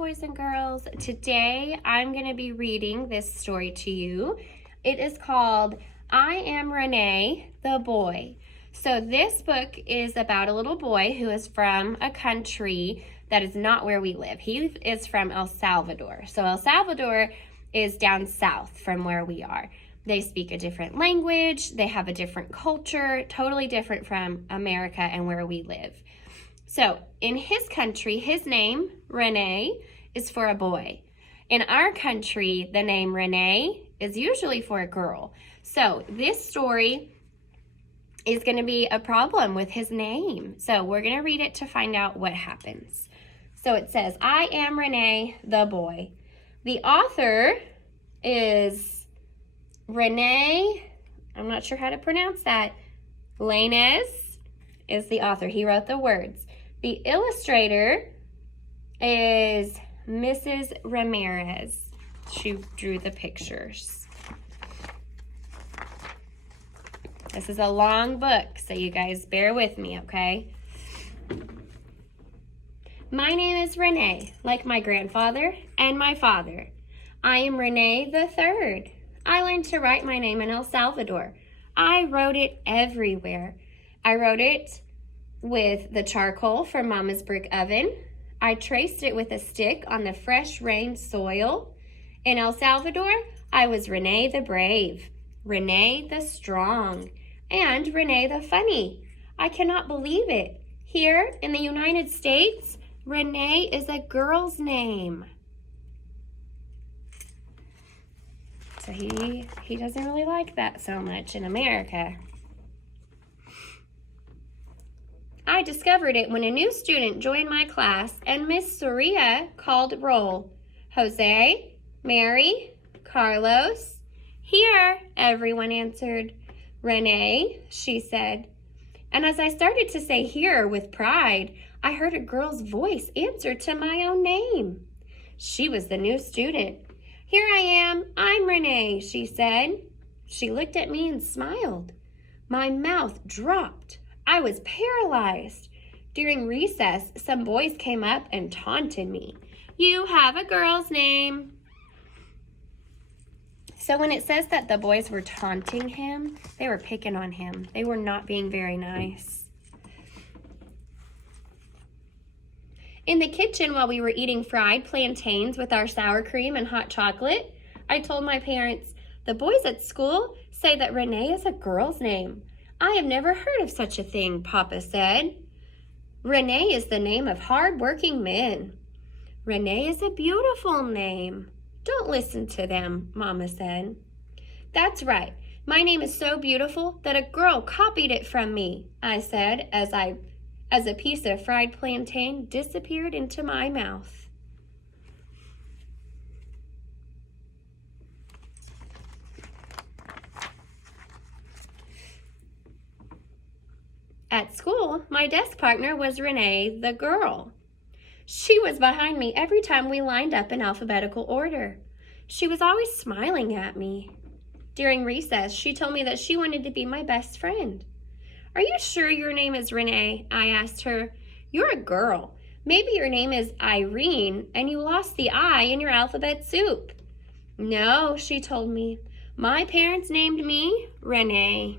boys and girls. Today I'm going to be reading this story to you. It is called I Am Rene, the Boy. So this book is about a little boy who is from a country that is not where we live. He is from El Salvador. So El Salvador is down south from where we are. They speak a different language. They have a different culture, totally different from America and where we live. So in his country, his name, Rene, is for a boy. In our country, the name Rene is usually for a girl. So this story is going to be a problem with his name. So we're going to read it to find out what happens. So it says, I am Rene, the boy. The author is Rene, I'm not sure how to pronounce that. Lainez is the author. He wrote the words. The illustrator is Mrs. Ramirez. She drew the pictures. This is a long book, so you guys bear with me, okay? My name is Rene, like my grandfather and my father. I am Rene the Third. I learned to write my name in El Salvador. I wrote it everywhere. I wrote it with the charcoal from Mama's brick oven. I traced it with a stick on the fresh rain soil. In El Salvador, I was Rene the Brave, Rene the Strong, and Rene the Funny. I cannot believe it. Here in the United States, Rene is a girl's name. So he doesn't really like that so much in America. I discovered it when a new student joined my class and Miss Soria called roll. Jose, Mary, Carlos. Here, everyone answered. Rene, she said. And as I started to say here with pride, I heard a girl's voice answer to my own name. She was the new student. Here I am, I'm Rene, she said. She looked at me and smiled. My mouth dropped. I was paralyzed. During recess, some boys came up and taunted me. You have a girl's name. So when it says that the boys were taunting him, they were picking on him. They were not being very nice. In the kitchen while we were eating fried plantains with our sour cream and hot chocolate, I told my parents, the boys at school say that Rene is a girl's name. I have never heard of such a thing, Papa said. Rene is the name of hard-working men. Rene is a beautiful name. Don't listen to them, Mama said. That's right. My name is so beautiful that a girl copied it from me, I said as a piece of fried plantain disappeared into my mouth. At school, my desk partner was Rene the girl. She was behind me every time we lined up in alphabetical order. She was always smiling at me. During recess, she told me that she wanted to be my best friend. Are you sure your name is Rene? I asked her. You're a girl. Maybe your name is Irene and you lost the I in your alphabet soup. No, she told me. My parents named me Rene.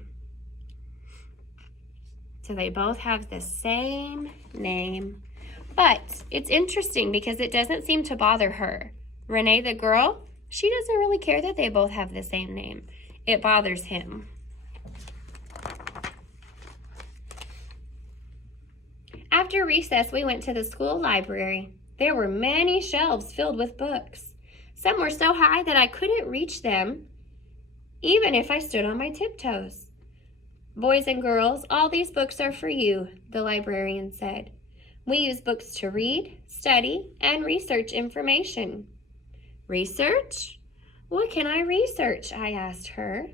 So they both have the same name. But it's interesting because it doesn't seem to bother her. Rene the girl, she doesn't really care that they both have the same name. It bothers him. After recess, we went to the school library. There were many shelves filled with books. Some were so high that I couldn't reach them, even if I stood on my tiptoes. Boys and girls, all these books are for you, the librarian said. We use books to read, study, and research information. Research? What can I research? I asked her.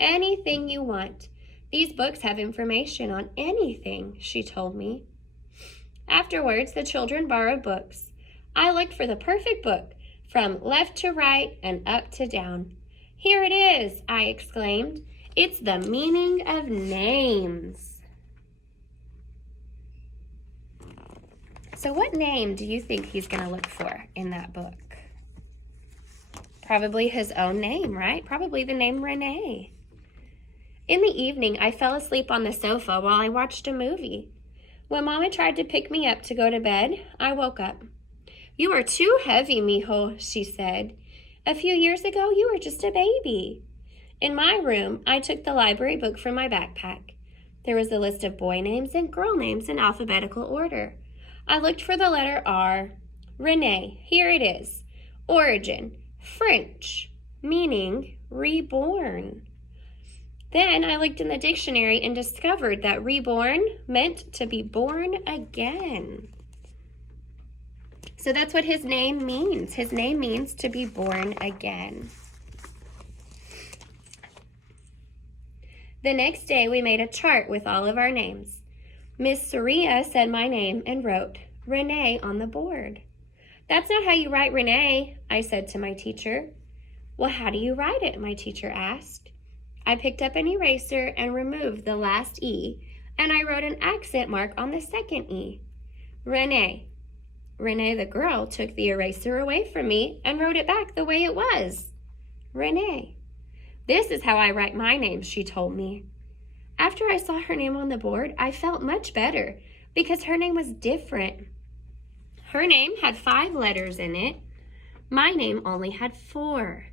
Anything you want. These books have information on anything, she told me. Afterwards, the children borrowed books. I looked for the perfect book, from left to right and up to down. Here it is, I exclaimed. It's the meaning of names. So what name do you think he's going to look for in that book? Probably his own name, right? Probably the name Rene. In the evening, I fell asleep on the sofa while I watched a movie. When Mama tried to pick me up to go to bed, I woke up. "You are too heavy, mijo," she said. "A few years ago, you were just a baby." In my room, I took the library book from my backpack. There was a list of boy names and girl names in alphabetical order. I looked for the letter R. Rene, here it is. Origin, French, meaning reborn. Then I looked in the dictionary and discovered that reborn meant to be born again. So that's what his name means. His name means to be born again. The next day, we made a chart with all of our names. Miss Soria said my name and wrote Rene on the board. "That's not how you write Rene," I said to my teacher. "Well, how do you write it?" my teacher asked. I picked up an eraser and removed the last E, and I wrote an accent mark on the second E. Rene. Rene the girl took the eraser away from me and wrote it back the way it was. Rene. "This is how I write my name," she told me. After I saw her name on the board, I felt much better because her name was different. Her name had 5 letters in it. My name only had 4.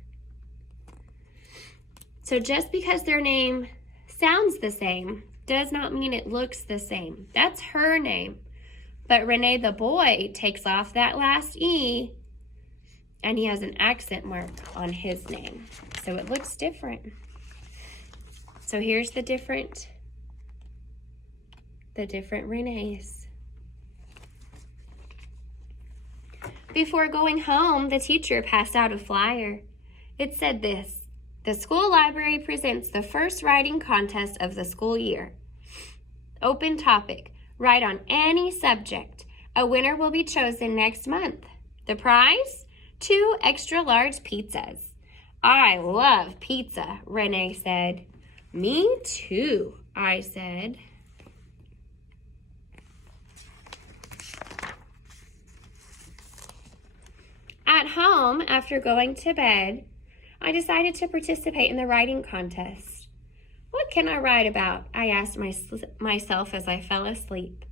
So just because their name sounds the same does not mean it looks the same. That's her name. But Rene the boy takes off that last E, and he has an accent mark on his name. So it looks different. So here's the different Renes. Before going home, the teacher passed out a flyer. It said this: "The school library presents the first writing contest of the school year. Open topic, write on any subject. A winner will be chosen next month. The prize? 2 extra large pizzas." "I love pizza," Rene said. "Me too," I said. At home, after going to bed, I decided to participate in the writing contest. "What can I write about?" I asked myself as I fell asleep.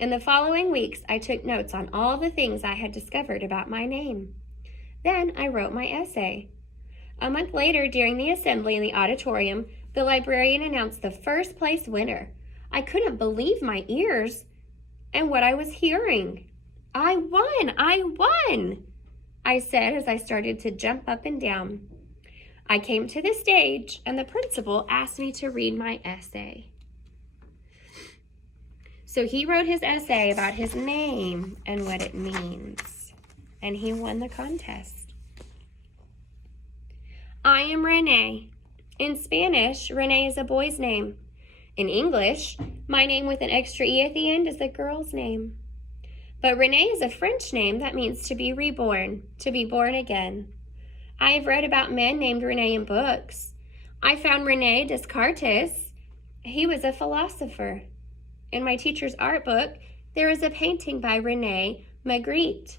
In the following weeks, I took notes on all the things I had discovered about my name. Then I wrote my essay. A month later, during the assembly in the auditorium, the librarian announced the first place winner. I couldn't believe my ears and what I was hearing. "I won! I won!" I said as I started to jump up and down. I came to the stage and the principal asked me to read my essay. So he wrote his essay about his name and what it means, and he won the contest. I am Rene. In Spanish, Rene is a boy's name. In English, my name with an extra E at the end is a girl's name. But Rene is a French name that means to be reborn, to be born again. I have read about men named Rene in books. I found Rene Descartes. He was a philosopher. In my teacher's art book, there is a painting by Rene Magritte.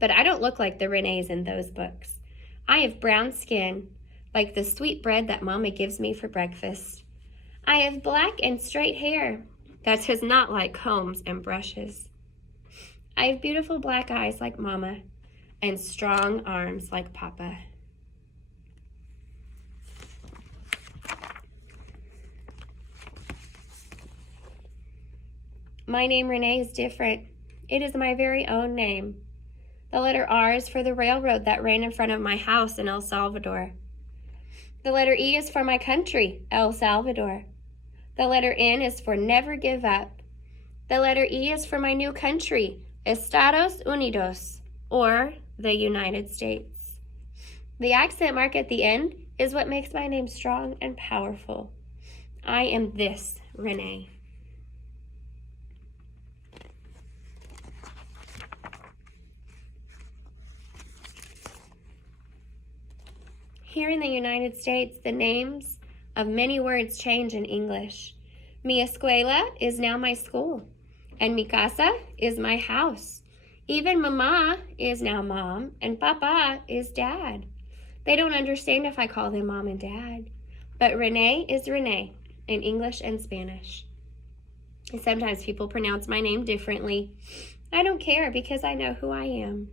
But I don't look like the Renes in those books. I have brown skin, like the sweet bread that Mama gives me for breakfast. I have black and straight hair that does not like combs and brushes. I have beautiful black eyes like Mama and strong arms like Papa. My name, Rene, is different. It is my very own name. The letter R is for the railroad that ran in front of my house in El Salvador. The letter E is for my country, El Salvador. The letter N is for never give up. The letter E is for my new country, Estados Unidos, or the United States. The accent mark at the end is what makes my name strong and powerful. I am this Rene. Here in the United States, the names of many words change in English. Mi escuela is now my school, And mi casa is my house. Even mama is now mom, and papa is dad. They don't understand if I call them mom and dad. But Rene is Rene in English and Spanish. And sometimes people pronounce my name differently. I don't care because I know who I am.